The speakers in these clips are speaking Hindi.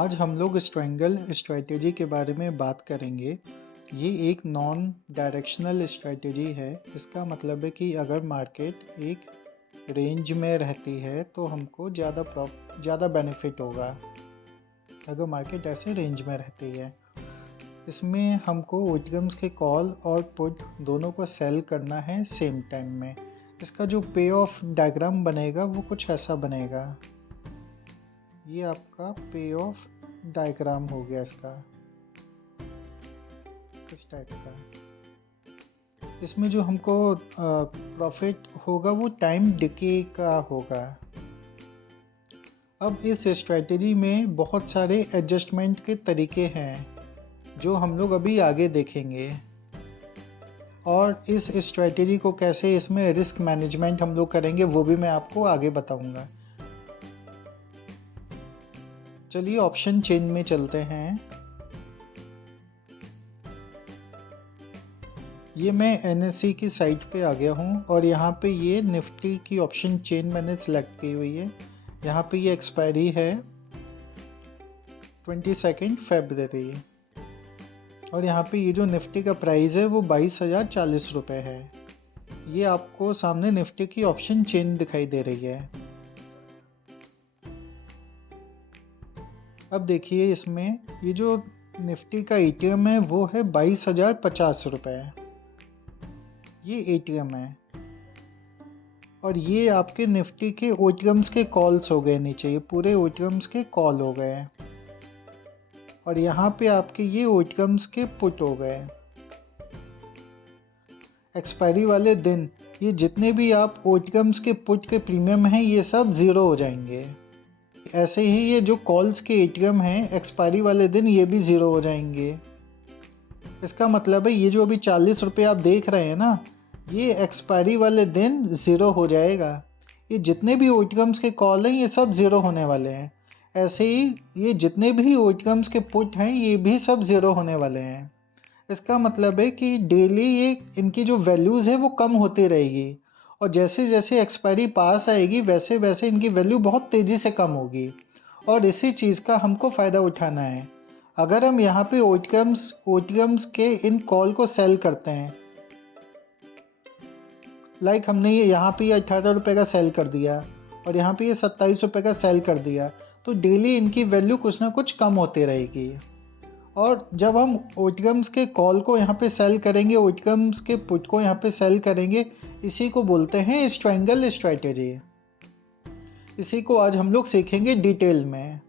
आज हम लोग स्ट्रैंगल स्ट्रैटेजी के बारे में बात करेंगे। ये एक नॉन डायरेक्शनल स्ट्रैटेजी है। इसका मतलब है कि अगर मार्केट एक रेंज में रहती है तो हमको ज़्यादा बेनिफिट होगा अगर मार्केट ऐसे रेंज में रहती है। इसमें हमको ओटिएम्स के कॉल और पुट दोनों को सेल करना है सेम टाइम में। इसका जो पे ऑफ डायग्राम बनेगा वो कुछ ऐसा बनेगा। ये आपका पे ऑफ डायग्राम हो गया इसका, इस टाइप का। इसमें जो हमको प्रॉफिट होगा वो टाइम डिके का होगा। अब इस स्ट्रेटजी में बहुत सारे एडजस्टमेंट के तरीके हैं जो हम लोग अभी आगे देखेंगे, और इस स्ट्रेटजी को कैसे इसमें रिस्क मैनेजमेंट हम लोग करेंगे वो भी मैं आपको आगे बताऊंगा। चलिए ऑप्शन चेन में चलते हैं। ये मैं NSE की साइट पे आ गया हूँ और यहाँ पे ये निफ्टी की ऑप्शन चेन मैंने सेलेक्ट की हुई है। यहाँ पे ये एक्सपायरी है 22 फरवरी, और यहाँ पे ये जो निफ्टी का प्राइस है वो 22,040 रुपये है। ये आपको सामने निफ्टी की ऑप्शन चेन दिखाई दे रही है। अब देखिए इसमें ये जो निफ्टी का ATM है वो है 22,050 रुपये। ये ATM है और ये आपके निफ्टी के OTMs के कॉल्स हो गए नीचे, ये पूरे OTMs के कॉल हो गए, और यहाँ पे आपके ये OTMs के पुट हो गए। एक्सपायरी वाले दिन ये जितने भी आप OTMs के पुट के प्रीमियम हैं ये सब ज़ीरो हो जाएंगे। ऐसे ही ये जो कॉल्स के ATM हैं एक्सपायरी वाले दिन ये भी ज़ीरो हो जाएंगे। इसका मतलब है ये जो अभी 40 रुपये आप देख रहे हैं ना, ये एक्सपायरी वाले दिन ज़ीरो हो जाएगा। ये जितने भी OTMs के कॉल हैं ये सब ज़ीरो होने वाले हैं। ऐसे ही ये जितने भी OTMs के पुट हैं ये भी सब ज़ीरो होने वाले हैं। इसका मतलब है कि डेली ये इनकी जो वैल्यूज़ है वो कम होती रहेगी, और जैसे जैसे एक्सपायरी पास आएगी वैसे वैसे इनकी वैल्यू बहुत तेज़ी से कम होगी, और इसी चीज़ का हमको फ़ायदा उठाना है। अगर हम यहाँ पे OTMs के इन कॉल को सेल करते हैं, लाइक हमने ये यहाँ पे 18 रुपये का सेल कर दिया और यहाँ पे ये 27 रुपये का सेल कर दिया, तो डेली इनकी वैल्यू कुछ ना कुछ कम होती रहेगी। और जब हम OTMs के कॉल को यहाँ पे सेल करेंगे, OTMs के पुट को यहाँ पे सेल करेंगे, इसी को बोलते हैं स्ट्रैंगल स्ट्रैटेजी। इसी को आज हम लोग सीखेंगे डिटेल में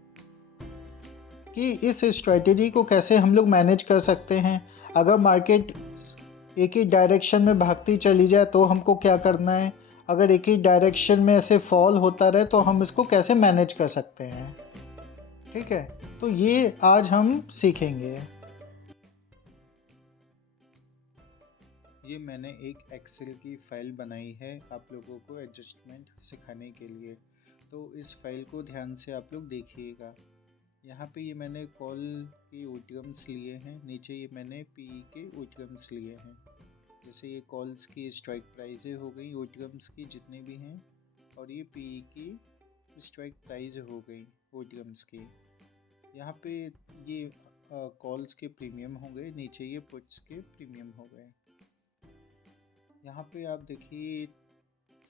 कि इस स्ट्रैटेजी को कैसे हम लोग मैनेज कर सकते हैं। अगर मार्केट एक ही डायरेक्शन में भागती चली जाए तो हमको क्या करना है, अगर एक ही डायरेक्शन में ऐसे फॉल होता रहे तो हम इसको कैसे मैनेज कर सकते हैं। ठीक है, तो ये आज हम सीखेंगे। ये मैंने एक एक्सेल की फ़ाइल बनाई है आप लोगों को एडजस्टमेंट सिखाने के लिए, तो इस फाइल को ध्यान से आप लोग देखिएगा। यहाँ पे ये मैंने कॉल के OTMs लिए हैं, नीचे ये मैंने PE के OTMs लिए हैं। जैसे ये कॉल्स की स्ट्राइक प्राइजें हो गई OTMs की जितने भी हैं, और ये PE की स्ट्राइक प्राइज हो गई OTMs की। यहाँ पे ये कॉल्स के प्रीमियम हो गए, नीचे ये पुट्स के प्रीमियम हो गए। यहाँ पे आप देखिए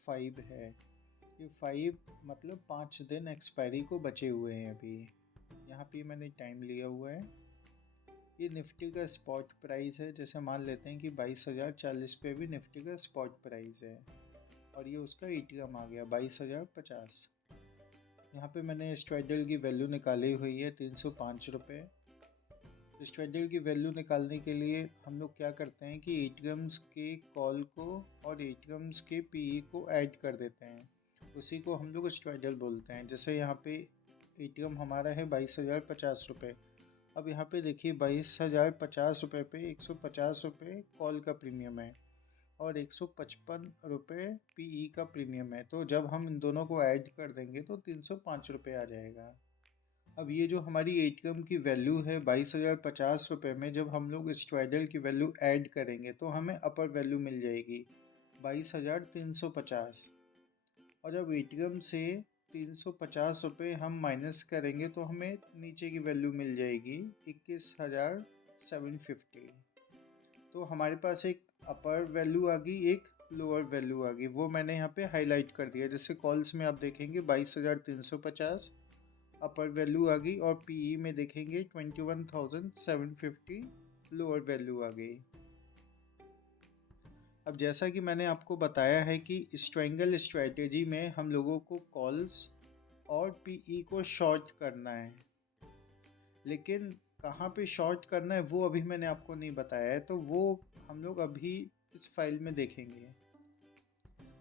5 है, ये 5 मतलब 5 दिन एक्सपायरी को बचे हुए हैं अभी। यहाँ पे मैंने टाइम लिया हुआ है। ये निफ्टी का स्पॉट प्राइस है, जैसे मान लेते हैं कि 22,040 पे भी निफ्टी का स्पॉट प्राइस है, और ये उसका ATM आ गया 22,050। यहाँ पे मैंने स्ट्रैडल की वैल्यू निकाली हुई है 305 रुपये। स्ट्रैडल की वैल्यू निकालने के लिए हम लोग क्या करते हैं कि ATMs के कॉल को और ATMs के PE को ऐड कर देते हैं, उसी को हम लोग स्ट्रैडल बोलते हैं। जैसे यहाँ पे ATM हमारा है 22,050 रुपये। अब यहाँ पे देखिए 22,050 रुपये पे 150 रुपये कॉल का प्रीमियम है और 155 रुपये PE का प्रीमियम है, तो जब हम इन दोनों को ऐड कर देंगे तो 305 रुपये आ जाएगा। अब ये जो हमारी ATM की वैल्यू है 22,050 रुपये में, जब हम लोग स्ट्रैडल की वैल्यू ऐड करेंगे तो हमें अपर वैल्यू मिल जाएगी 22,350। और जब ATM से ₹350 हम माइनस करेंगे तो हमें नीचे की वैल्यू मिल जाएगी 21,750। तो हमारे पास एक अपर वैल्यू आ गई, एक लोअर वैल्यू आ गई, वो मैंने यहाँ पे हाईलाइट कर दिया। जैसे कॉल्स में आप देखेंगे 22,350 अपर वैल्यू आ गई, और पीई में देखेंगे 21,750 लोअर वैल्यू आ गई। अब जैसा कि मैंने आपको बताया है कि स्ट्रैंगल स्ट्रैटेजी में हम लोगों को कॉल्स और पीई को शॉर्ट करना है, लेकिन कहाँ पे शॉर्ट करना है वो अभी मैंने आपको नहीं बताया है, तो वो हम लोग अभी इस फाइल में देखेंगे।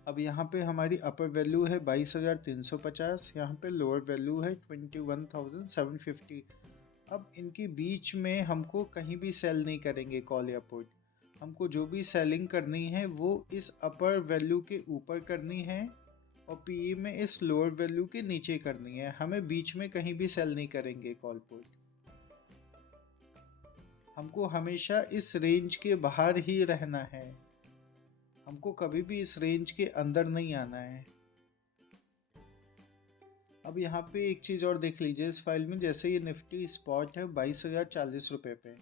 अब यहाँ पे हमारी अपर वैल्यू है 22,350, यहाँ पे लोअर वैल्यू है 21,750। अब इनके बीच में हमको कहीं भी सेल नहीं करेंगे कॉल या पुट। हमको जो भी सेलिंग करनी है वो इस अपर वैल्यू के ऊपर करनी है और पीई में इस लोअर वैल्यू के नीचे करनी है। हमें बीच में कहीं भी सेल नहीं करेंगे कॉल पुट। हमको हमेशा इस रेंज के बाहर ही रहना है, हमको कभी भी इस रेंज के अंदर नहीं आना है। अब यहाँ पे एक चीज़ और देख लीजिए इस फाइल में, जैसे ये निफ्टी स्पॉट है 22,040 पे।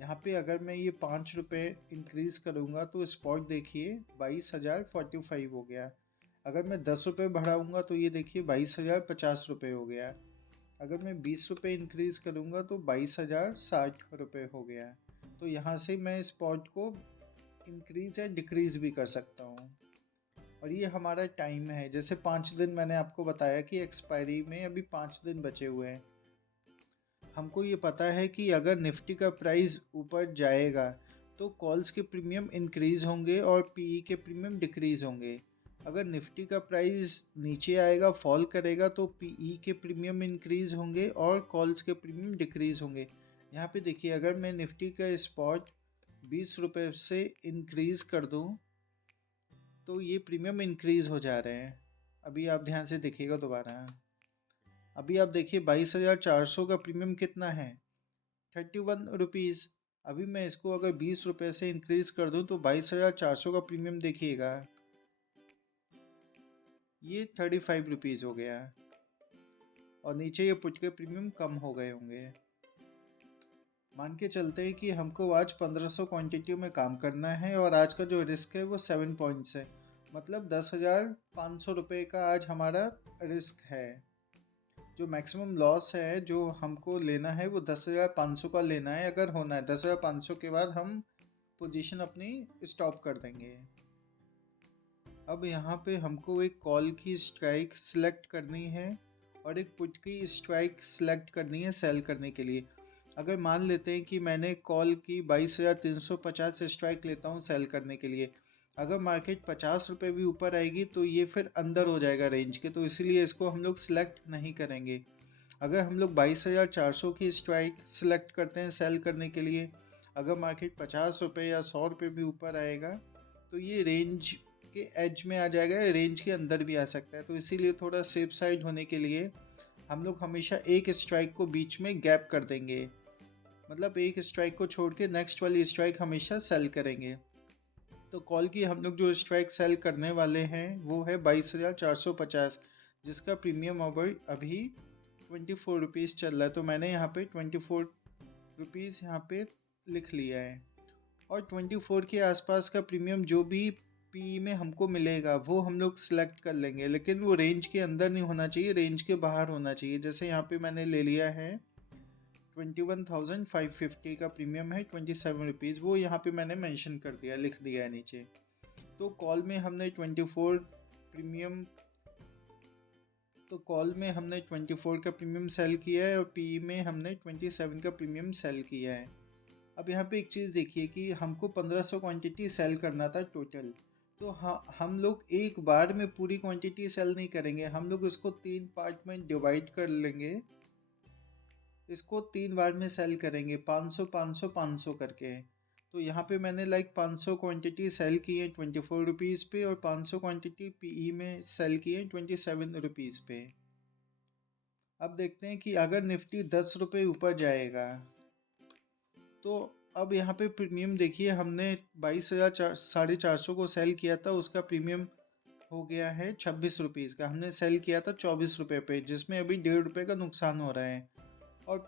यहाँ पे अगर मैं ये 5 रुपये इंक्रीज करूँगा तो स्पॉट देखिए 22,045 हो गया। अगर मैं 10 रुपये बढ़ाऊँगा तो ये देखिए 22,050 हो गया। अगर मैं 20 रुपये इंक्रीज करूँगा तो 22,060 हो गया। तो यहाँ से मैं स्पॉट को इंक्रीज या डिक्रीज भी कर सकता हूँ। और ये हमारा टाइम है, जैसे 5 दिन मैंने आपको बताया कि एक्सपायरी में अभी 5 दिन बचे हुए हैं। हमको ये पता है कि अगर निफ्टी का प्राइस ऊपर जाएगा तो कॉल्स के प्रीमियम इंक्रीज होंगे और पीई के प्रीमियम डिक्रीज होंगे। अगर निफ्टी का प्राइस नीचे आएगा, फॉल करेगा, तो पीई के प्रीमियम इंक्रीज होंगे और कॉल्स के प्रीमियम डिक्रीज होंगे। यहाँ पे देखिए अगर मैं निफ्टी का स्पॉट 20 रुपये से इंक्रीज कर दूँ तो ये प्रीमियम इंक्रीज हो जा रहे हैं। अभी आप ध्यान से देखिएगा दोबारा। अभी आप देखिए 22,400 का प्रीमियम कितना है, 31 रुपीज़। अभी मैं इसको अगर 20 रुपये से इंक्रीज कर दूं तो 22,400 का प्रीमियम देखिएगा ये 35 रुपीज़ हो गया, और नीचे ये पुट के प्रीमियम कम हो गए होंगे। मान के चलते हैं कि हमको आज 1500 क्वांटिटी में काम करना है और आज का जो रिस्क है वो 7 पॉइंट्स है, मतलब 10,500 रुपये का आज हमारा रिस्क है। जो मैक्सिमम लॉस है जो हमको लेना है वो 10,500 का लेना है। अगर होना है 10,500 के बाद हम पोजीशन अपनी स्टॉप कर देंगे। अब यहाँ पे हमको एक कॉल की स्ट्राइक सिलेक्ट करनी है और एक पुट की स्ट्राइक सिलेक्ट करनी है सेल करने के लिए। अगर मान लेते हैं कि मैंने कॉल की 22,350 स्ट्राइक लेता हूँ सेल करने के लिए, अगर मार्केट 50 रुपये भी ऊपर आएगी तो ये फिर अंदर हो जाएगा रेंज के, तो इसीलिए इसको हम लोग सिलेक्ट नहीं करेंगे। अगर हम लोग 22,400 की स्ट्राइक सिलेक्ट करते हैं सेल करने के लिए, अगर मार्केट 50 रुपये या 100 रुपये भी ऊपर आएगा तो ये रेंज के एज में आ जाएगा, रेंज के अंदर भी आ सकता है। तो इसीलिए थोड़ा सेफ साइड होने के लिए हम लोग हमेशा एक स्ट्राइक को बीच में गैप कर देंगे, मतलब एक स्ट्राइक को छोड़ के नेक्स्ट वाली स्ट्राइक हमेशा सेल करेंगे। तो कॉल की हम लोग जो स्ट्राइक सेल करने वाले हैं वो है 22,450, जिसका प्रीमियम अभी 24 रुपीज़ चल रहा है। तो मैंने यहाँ पे 24 रुपीज़ यहाँ पे लिख लिया है, और 24 के आसपास का प्रीमियम जो भी पी में हमको मिलेगा वो हम लोग सिलेक्ट कर लेंगे, लेकिन वो रेंज के अंदर नहीं होना चाहिए, रेंज के बाहर होना चाहिए। जैसे यहाँ पे मैंने ले लिया है 21,550 का प्रीमियम है 27 रुपीज़, वो यहाँ पे मैंने मेंशन कर दिया, लिख दिया है नीचे। तो कॉल में हमने 24 प्रीमियम तो कॉल में हमने 24 का प्रीमियम सेल किया है और पी में हमने 27 का प्रीमियम सेल किया है। अब यहाँ पे एक चीज़ देखिए कि हमको 1500 क्वांटिटी सेल करना था टोटल, तो हाँ हम लोग एक बार में पूरी क्वांटिटी सेल नहीं करेंगे, हम लोग इसको 3 पार्ट में डिवाइड कर लेंगे, इसको 3 बार में सेल करेंगे 500 500 500 करके। तो यहाँ पे मैंने 500 क्वांटिटी सेल की है 24 रुपीज़ पे और 500 क्वांटिटी पीई में सेल की है 27 रुपीज़ पे। अब देखते हैं कि अगर निफ्टी 10 रुपये ऊपर जाएगा तो अब यहाँ पे प्रीमियम देखिए, हमने 22,450 को सेल किया था, उसका प्रीमियम हो गया है 26 रुपीज़ का। हमने सेल किया था 24 रुपये पे, जिसमें अभी 1.5 रुपये का नुकसान हो रहा है। और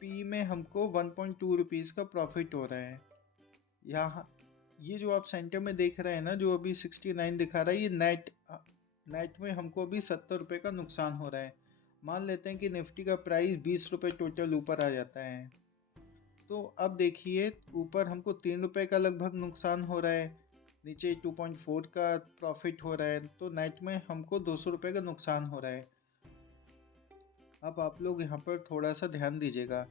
पी में हमको 1.2 रुपीज़ का प्रॉफिट हो रहा है। यहाँ ये जो आप सेंटर में देख रहे हैं ना, जो अभी 69 दिखा रहा है, ये नेट में हमको अभी 70 रुपये का नुकसान हो रहा है। मान लेते हैं कि निफ्टी का प्राइस 20 रुपये टोटल ऊपर आ जाता है, तो अब देखिए ऊपर हमको 3 रुपये का लगभग नुकसान हो रहा है, नीचे 2.4 का प्रॉफिट हो रहा है, तो नेट में हमको 200 रुपये का नुकसान हो रहा है। अब आप लोग यहाँ पर थोड़ा सा ध्यान दीजिएगा।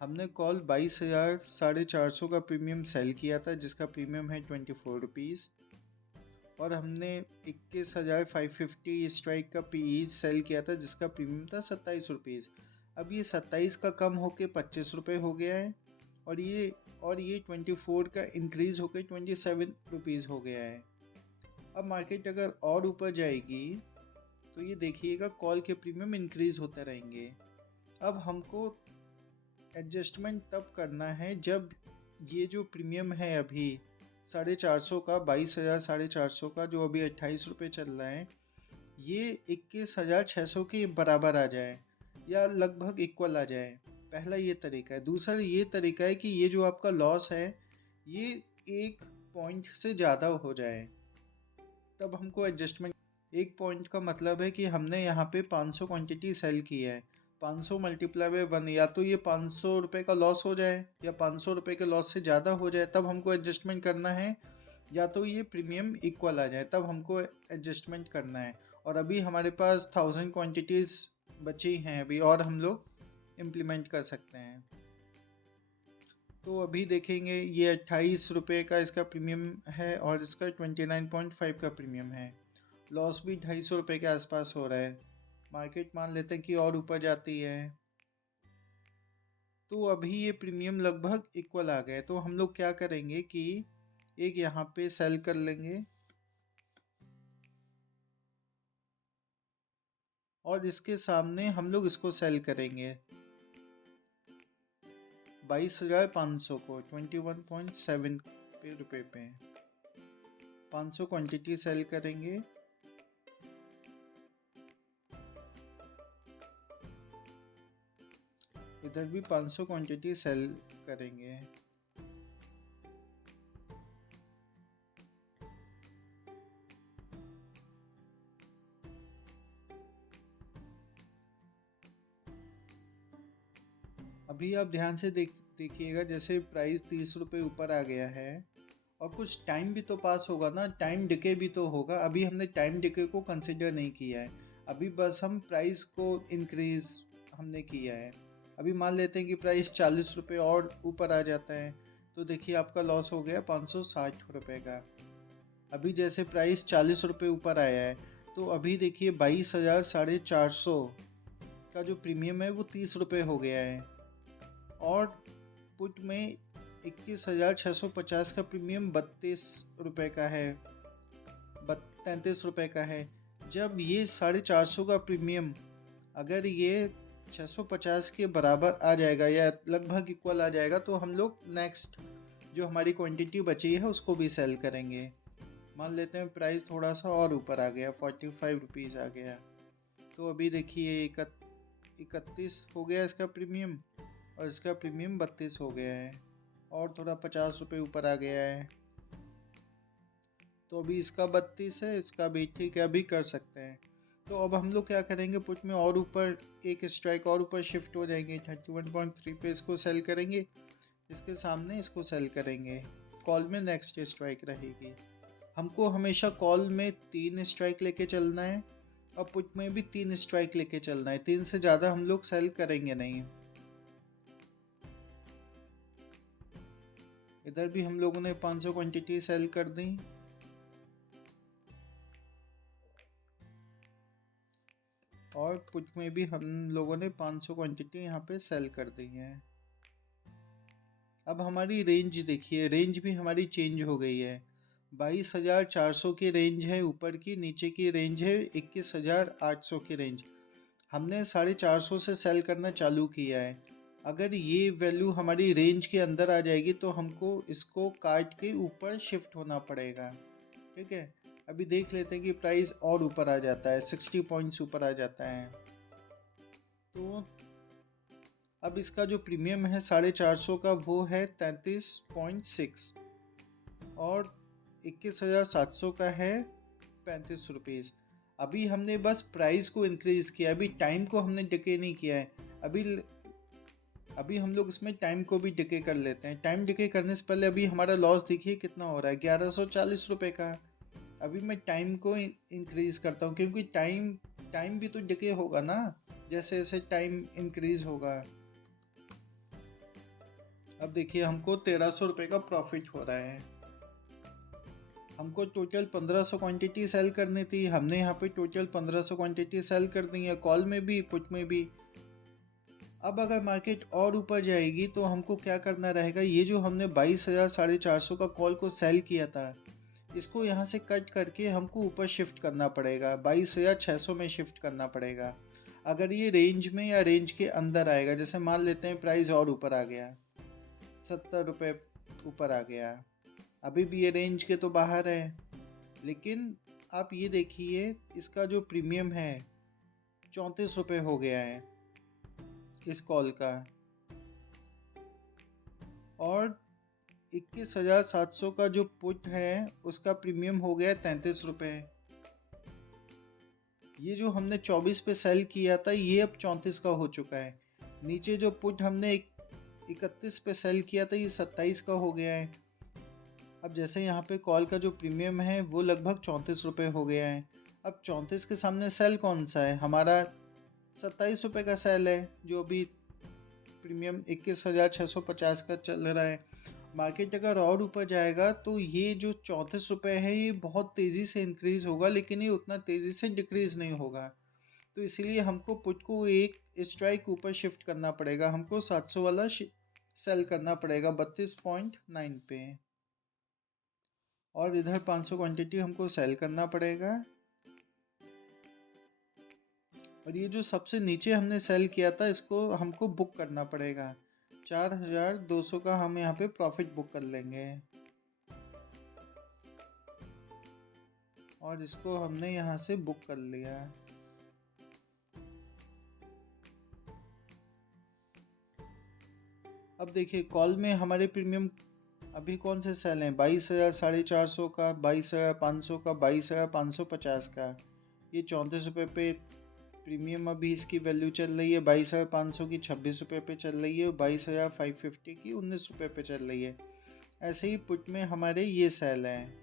हमने कॉल 22,450 का प्रीमियम सेल किया था, जिसका प्रीमियम है 24 रुपीज़, और हमने 21,550 स्ट्राइक का पी सेल किया था, जिसका प्रीमियम था 27 रुपीज़। अब ये 27 का कम होके 25 रुपये हो गया है, और ये 24 का इंक्रीज़ होकर 27 रुपीज़ हो गया है। अब मार्केट अगर और ऊपर जाएगी तो ये देखिएगा कॉल के प्रीमियम इंक्रीज़ होते रहेंगे। अब हमको एडजस्टमेंट तब करना है जब ये जो प्रीमियम है अभी 450 का, 22,450 का, जो अभी 28 रुपये चल रहा है, ये 21,600 के बराबर आ जाए या लगभग इक्वल आ जाए। पहला ये तरीका है। दूसरा ये तरीका है कि ये जो आपका लॉस है ये 1 पॉइंट से ज़्यादा हो जाए, तब हमको एडजस्टमेंट। 1 पॉइंट का मतलब है कि हमने यहाँ पे 500 क्वांटिटी सेल की है, 500 मल्टीप्लाई बाय 1, या तो ये 500 रुपये का लॉस हो जाए या 500 रुपये के लॉस से ज़्यादा हो जाए, तब हमको एडजस्टमेंट करना है, या तो ये प्रीमियम इक्वल आ जाए तब हमको एडजस्टमेंट करना है। और अभी हमारे पास 1000 क्वांटिटीज़ बची हैं अभी, और हम लोग इम्प्लीमेंट कर सकते हैं। तो अभी देखेंगे ये 28 रुपये का इसका प्रीमियम है, और इसका 29.5 का प्रीमियम है। लॉस भी 250 रुपये के आसपास हो रहा है। मार्केट मान लेते हैं कि और ऊपर जाती है, तो अभी ये प्रीमियम लगभग इक्वल आ गए। तो हम लोग क्या करेंगे कि एक यहाँ पे सेल कर लेंगे, और इसके सामने हम लोग इसको सेल करेंगे 22,500 को 21.7 रुपये पे 500 क्वांटिटी सेल करेंगे। इधर भी 500 क्वांटिटी सेल करेंगे। अभी आप ध्यान से देखिएगा, जैसे प्राइस 30 रुपये ऊपर आ गया है, और कुछ टाइम भी तो पास होगा ना, टाइम डिके भी तो होगा। अभी हमने टाइम डिके को कंसिडर नहीं किया है, अभी बस हम प्राइस को इंक्रीज हमने किया है। अभी मान लेते हैं कि प्राइस 40 रुपये और ऊपर आ जाता है, तो देखिए आपका लॉस हो गया 560 रुपये का। अभी जैसे प्राइस 40 रुपये ऊपर आया है, तो अभी देखिए 22,450 का जो प्रीमियम है वो 30 रुपये हो गया है, और पुट में 21,650 का प्रीमियम 32 रुपये का है, 33 रुपये का है। जब ये 450 का प्रीमियम अगर ये 650 के बराबर आ जाएगा या लगभग इक्वल आ जाएगा, तो हम लोग नेक्स्ट जो हमारी क्वांटिटी बची है उसको भी सेल करेंगे। मान लेते हैं प्राइस थोड़ा सा और ऊपर आ गया, 45 रुपीज़ आ गया, तो अभी देखिए 31 हो गया इसका प्रीमियम, और इसका प्रीमियम 32 हो गया है, और थोड़ा 50 रुपये ऊपर आ गया है, तो अभी इसका 32 है, इसका भी ठीक है, अभी कर सकते हैं। तो अब हम लोग क्या करेंगे, पुट में और ऊपर एक स्ट्राइक और ऊपर शिफ्ट हो जाएंगे, 31.3 पे इसको सेल करेंगे, इसके सामने इसको सेल करेंगे, कॉल में नेक्स्ट स्ट्राइक रहेगी। हमको हमेशा कॉल में 3 स्ट्राइक लेके चलना है, और पुट में भी 3 स्ट्राइक लेके चलना है, 3 से ज़्यादा हम लोग सेल करेंगे नहीं। इधर भी हम लोगों ने 500 क्वांटिटी सेल कर दी, और पुट में भी हम लोगों ने 500 क्वांटिटी यहाँ पे सेल कर दी है। अब हमारी रेंज देखिए, रेंज भी हमारी चेंज हो गई है। 22,400 की रेंज है ऊपर की, नीचे की रेंज है 21,800 की रेंज। हमने 450 से सेल करना चालू किया है। अगर ये वैल्यू हमारी रेंज के अंदर आ जाएगी तो हमको इसको काट के ऊपर शिफ्ट होना पड़ेगा, ठीक है। अभी देख लेते हैं कि प्राइस और ऊपर आ जाता है, 60 पॉइंट्स ऊपर आ जाता है। तो अब इसका जो प्रीमियम है 450 का वो है 33.6 और 21,700 का है 35 रुपीज़। अभी हमने बस प्राइस को इंक्रीज़ किया, अभी टाइम को हमने डिके नहीं किया है। अभी हम लोग इसमें टाइम को भी डिके कर लेते हैं। टाइम डिके करने से पहले अभी हमारा लॉस देखिए कितना हो रहा है, 1140 रुपये का। अभी मैं टाइम को इंक्रीज़ करता हूँ क्योंकि टाइम भी तो डिके होगा ना, जैसे जैसे टाइम इंक्रीज़ होगा। अब देखिए हमको 1300 रुपये का प्रॉफिट हो रहा है। हमको टोटल 1500 क्वांटिटी सेल करनी थी, हमने यहाँ पे टोटल 1500 क्वांटिटी सेल कर दी है, कॉल में भी पुट में भी। अब अगर मार्केट और ऊपर जाएगी तो हमको क्या करना रहेगा, ये जो हमने 22,450 का कॉल को सेल किया था, इसको यहाँ से कट करके हमको ऊपर शिफ्ट करना पड़ेगा, 22,600 में शिफ्ट करना पड़ेगा। अगर ये रेंज में या रेंज के अंदर आएगा, जैसे मान लेते हैं प्राइस और ऊपर आ गया, 70 रुपये ऊपर आ गया, अभी भी ये रेंज के तो बाहर है, लेकिन आप ये देखिए इसका जो प्रीमियम है 34 रुपये हो गया है इस कॉल का, और 21,700 का जो पुट है उसका प्रीमियम हो गया 33 रुपये। ये जो हमने 24 पे सेल किया था ये अब 34 का हो चुका है। नीचे जो पुट हमने 31 पे सेल किया था ये 27 का हो गया है। अब जैसे यहाँ पे कॉल का जो प्रीमियम है वो लगभग 34 रुपये हो गया है। अब 34 के सामने सेल कौन सा है, हमारा 27 रुपये का सेल है, जो अभी प्रीमियम 21,650 का चल रहा है। मार्केट अगर और ऊपर जाएगा तो ये जो 34 रुपये है ये बहुत तेज़ी से इंक्रीज़ होगा, लेकिन ये उतना तेज़ी से डिक्रीज़ नहीं होगा। तो इसीलिए हमको पुट को एक स्ट्राइक ऊपर शिफ्ट करना पड़ेगा, हमको 700 वाला सेल करना पड़ेगा 32.9 पे, और इधर 500 क्वांटिटी हमको सेल करना पड़ेगा। और ये जो सबसे नीचे हमने सेल किया था इसको हमको बुक करना पड़ेगा, 4,200 का हम यहाँ पे प्रॉफिट बुक कर लेंगे, और इसको हमने यहाँ से बुक कर लिया। अब देखिए कॉल में हमारे प्रीमियम अभी कौन से सेल हैं, 22,450 का, 22,500 का, 22,550 का। ये 34 रुपये पे प्रीमियम अभी इसकी वैल्यू चल रही है, 22,500 की 26 रुपये पे चल रही है, 22,550 की 19 रुपये पे चल रही है। ऐसे ही पुट में हमारे ये सेल हैं,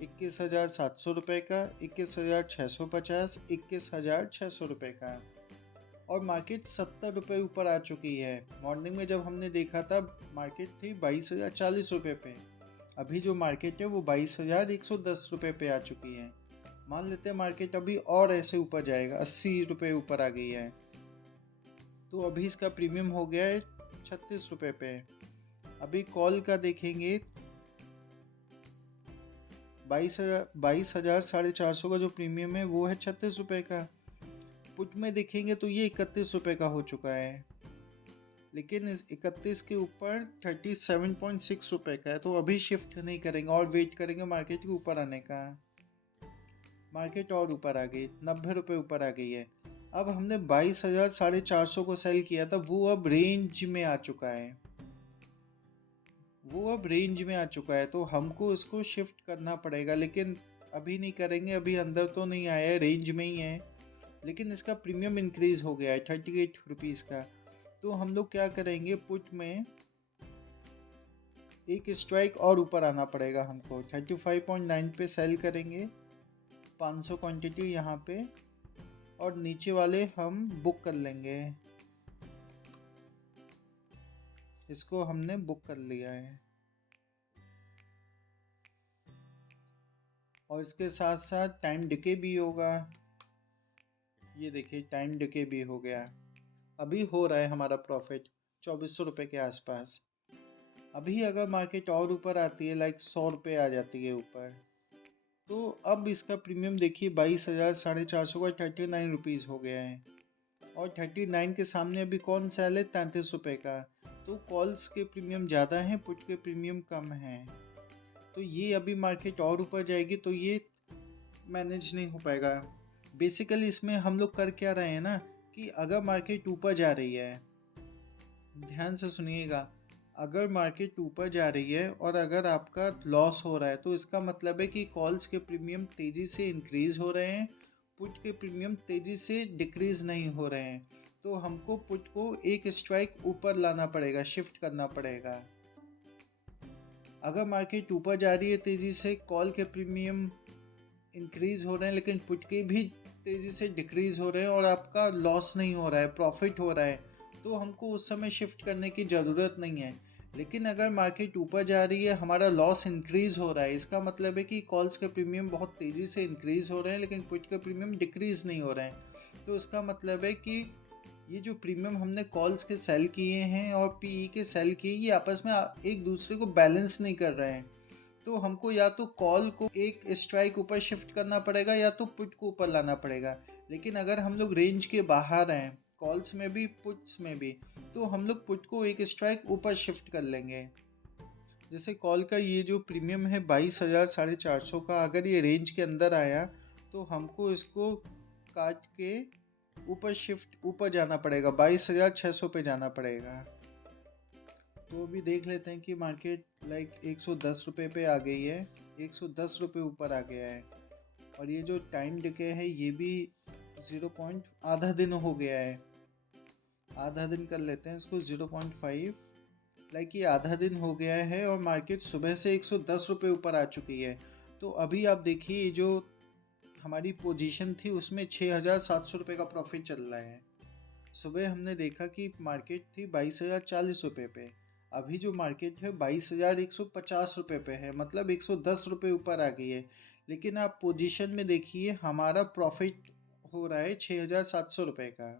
21,700 रुपये का, 21,650, 21,600 रुपये का, और मार्केट 70 रुपये ऊपर आ चुकी है। मॉर्निंग में जब हमने देखा था मार्केट थी 22,040 रुपये पे, अभी जो मार्केट है वो 22,110 रुपये पे आ चुकी है। मान लेते हैं मार्केट अभी और ऐसे ऊपर जाएगा, 80 रुपये ऊपर आ गई है, तो अभी इसका प्रीमियम हो गया है 36 रुपये पे। अभी कॉल का देखेंगे 22,450 का जो प्रीमियम है वो है 36 रुपये का। पुट में देखेंगे तो ये 31 रुपये का हो चुका है, लेकिन इस 31 के ऊपर 37.6 रुपये का है, तो अभी शिफ्ट नहीं करेंगे और वेट करेंगे मार्केट के ऊपर आने का। मार्केट और ऊपर आ गई, 90 रुपये ऊपर आ गई है। अब हमने 22,450 को सेल किया था, वो अब रेंज में आ चुका है, तो हमको इसको शिफ्ट करना पड़ेगा, लेकिन अभी नहीं करेंगे, अभी अंदर तो नहीं आया है, रेंज में ही है, लेकिन इसका प्रीमियम इंक्रीज़ हो गया है 38 रुपीज़ का। तो हम लोग क्या करेंगे, पुट में एक स्ट्राइक और ऊपर आना पड़ेगा हमको, 35.9 पे सेल करेंगे, 500 क्वांटिटी यहाँ पे, और नीचे वाले हम बुक कर लेंगे। इसको हमने बुक कर लिया है, और इसके साथ साथ टाइम डिके भी होगा। ये देखिए टाइम डिके भी हो गया, अभी हो रहा है हमारा प्रॉफिट 2400 रुपये के आसपास। अभी अगर मार्केट और ऊपर आती है, लाइक 100 रुपये आ जाती है ऊपर, तो अब इसका प्रीमियम देखिए 22,450 का 39 रुपीज़ हो गया है, और 39 के सामने अभी कौन सेल है, 33 रुपये का। तो कॉल्स के प्रीमियम ज़्यादा हैं, पुट के प्रीमियम कम हैं। तो ये अभी मार्केट और ऊपर जाएगी तो ये मैनेज नहीं हो पाएगा। बेसिकली इसमें हम लोग कर क्या रहे हैं ना कि अगर मार्केट ऊपर जा रही है, ध्यान से सुनिएगा, अगर मार्केट ऊपर जा रही है और अगर आपका लॉस हो रहा है तो इसका मतलब है कि कॉल्स के प्रीमियम तेज़ी से इंक्रीज़ हो रहे हैं, पुट के प्रीमियम तेज़ी से डिक्रीज़ नहीं हो रहे हैं। तो हमको पुट को एक स्ट्राइक ऊपर लाना पड़ेगा, शिफ्ट करना पड़ेगा। अगर मार्केट ऊपर जा रही है तेज़ी से, कॉल के प्रीमियम इंक्रीज़ हो रहे हैं लेकिन पुट के भी तेज़ी से डिक्रीज़ हो रहे हैं और आपका लॉस नहीं हो रहा है, प्रॉफिट हो रहा है, तो हमको उस समय शिफ्ट करने की ज़रूरत नहीं है। लेकिन अगर मार्केट ऊपर जा रही है, हमारा लॉस इंक्रीज़ हो रहा है, इसका मतलब है कि कॉल्स के प्रीमियम बहुत तेज़ी से इंक्रीज़ हो रहे हैं लेकिन पुट के प्रीमियम डिक्रीज़ नहीं हो रहे हैं। तो इसका मतलब है कि ये जो प्रीमियम हमने कॉल्स के सेल किए हैं और पीई के सेल किए, ये आपस में एक दूसरे को बैलेंस नहीं कर रहे हैं। तो हमको या तो कॉल को एक स्ट्राइक ऊपर शिफ्ट करना पड़ेगा या तो पुट को ऊपर लाना पड़ेगा। लेकिन अगर हम लोग रेंज के बाहर हैं, कॉल्स में भी पुट्स में भी, तो हम लोग पुट को एक स्ट्राइक ऊपर शिफ्ट कर लेंगे। जैसे कॉल का ये जो प्रीमियम है 22,450 का, अगर ये रेंज के अंदर आया तो हमको इसको काट के ऊपर जाना पड़ेगा, 22,600 पे जाना पड़ेगा। तो अभी देख लेते हैं कि मार्केट 110 रुपये पे आ गई है, 110 रुपये ऊपर आ गया है। और ये जो टाइम डिके है ये भी आधा दिन हो गया है, आधा दिन कर लेते हैं इसको 0.5, ये आधा दिन हो गया है और मार्केट सुबह से 110 रुपये ऊपर आ चुकी है। तो अभी आप देखिए जो हमारी पोजीशन थी उसमें 6,700 रुपये का प्रॉफिट चल रहा है। सुबह हमने देखा कि मार्केट थी 22,040 रुपये पे, अभी जो मार्केट है 22,150 रुपये पे है, मतलब 110 रुपये ऊपर आ गई है। लेकिन आप पोजीशन में देखिए हमारा प्रॉफिट हो रहा है 6,700 रुपये का।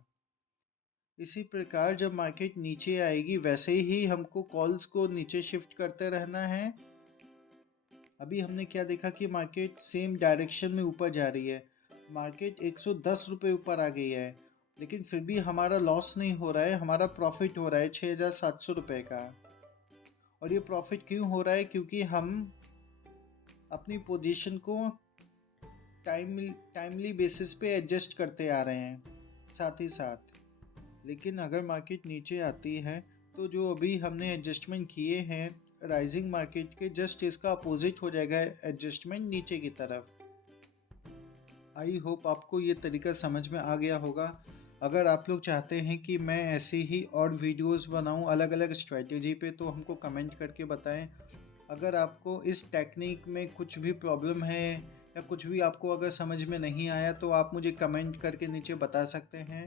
इसी प्रकार जब मार्केट नीचे आएगी वैसे ही हमको कॉल्स को नीचे शिफ्ट करते रहना है। अभी हमने क्या देखा कि मार्केट सेम डायरेक्शन में ऊपर जा रही है, मार्केट 110 रुपये ऊपर आ गई है, लेकिन फिर भी हमारा लॉस नहीं हो रहा है, हमारा प्रॉफिट हो रहा है 6,700 रुपये का। और ये प्रॉफिट क्यों हो रहा है? क्योंकि हम अपनी पोजीशन को टाइमली बेसिस पे एडजस्ट करते आ रहे हैं साथ ही साथ। लेकिन अगर मार्केट नीचे आती है तो जो अभी हमने एडजस्टमेंट किए हैं राइजिंग मार्केट के, जस्ट इसका अपोजिट हो जाएगा एडजस्टमेंट नीचे की तरफ। आई होप आपको ये तरीका समझ में आ गया होगा। अगर आप लोग चाहते हैं कि मैं ऐसे ही और वीडियोस बनाऊं अलग अलग स्ट्रेटजी पे तो हमको कमेंट करके बताएं। अगर आपको इस टेक्निक में कुछ भी प्रॉब्लम है या कुछ भी आपको अगर समझ में नहीं आया तो आप मुझे कमेंट करके नीचे बता सकते हैं।